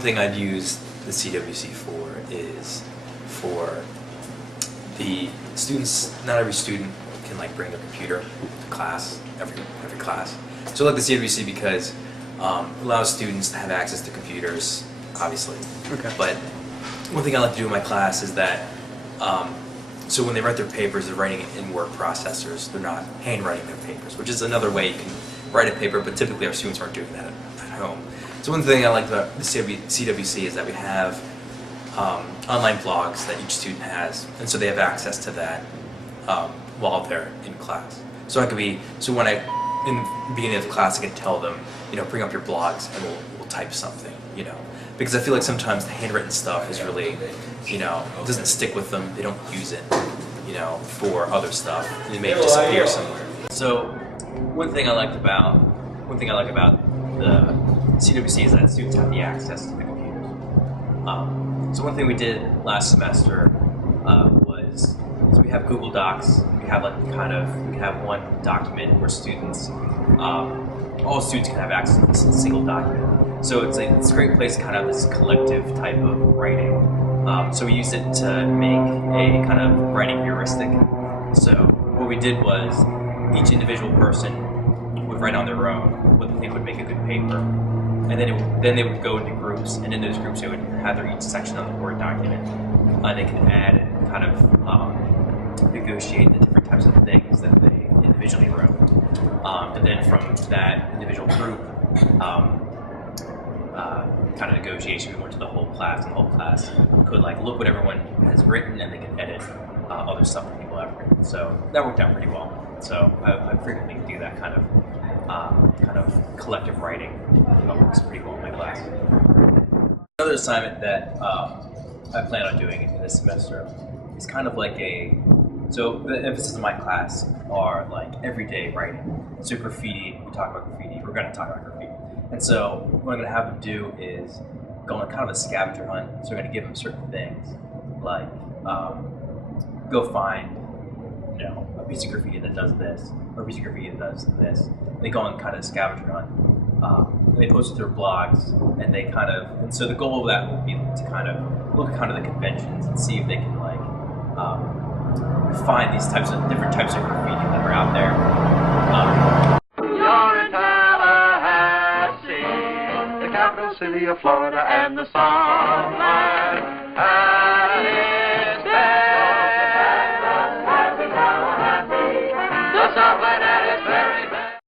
one thing I'd use the CWC for is for the students. Not every student can like bring their computer to class, every class. So I like the CWC because it allows students to have access to computers, obviously. Okay. But one thing I like to do in my class is that so when they write their papers, they're writing it in word processors. They're not handwriting their papers, which is another way you can write a paper, but typically our students aren't doing that at home. So one thing I like about the CWC is that we have online blogs that each student has, and so they have access to that while they're in class. So when in the beginning of the class, I can tell them, bring up your blogs and we'll type something, because I feel like sometimes the handwritten stuff is really, it doesn't stick with them. They don't use it, for other stuff. It may disappear somewhere. So one thing I like about the CWC is that students have the access to the computers. So one thing we did last semester was, so we have Google Docs. We have we can have one document where students, all students can have access to this single document. So it's a great place to kind of have this collective type of writing. So we used it to make a kind of writing heuristic. So what we did was each individual person would write on their own what they think would make a good paper. And then they would go into groups, and in those groups they would have each section on the Word document. They can add and kind of negotiate the different types of things that they individually wrote. And then from that individual group kind of negotiation, we went to the whole class, and the whole class could look what everyone has written, and they can edit other stuff that people have written. So that worked out pretty well. So I frequently do that kind of collective writing. That works pretty well in my class. Another assignment that I plan on doing in this semester is kind of so the emphasis of my class are everyday writing. So graffiti, we talk about graffiti, we're going to talk about graffiti. And so what I'm going to have them do is go on kind of a scavenger hunt. So we're going to give them certain things, go find a piece of graffiti that does this, or a piece of graffiti that does this. They go on kind of a scavenger hunt. And they post it to their blogs, and so the goal of that would be to kind of look at kind of the conventions and see if they can find these different types of graffiti that are out there. You're in Tallahassee, the capital city of Florida and the sun.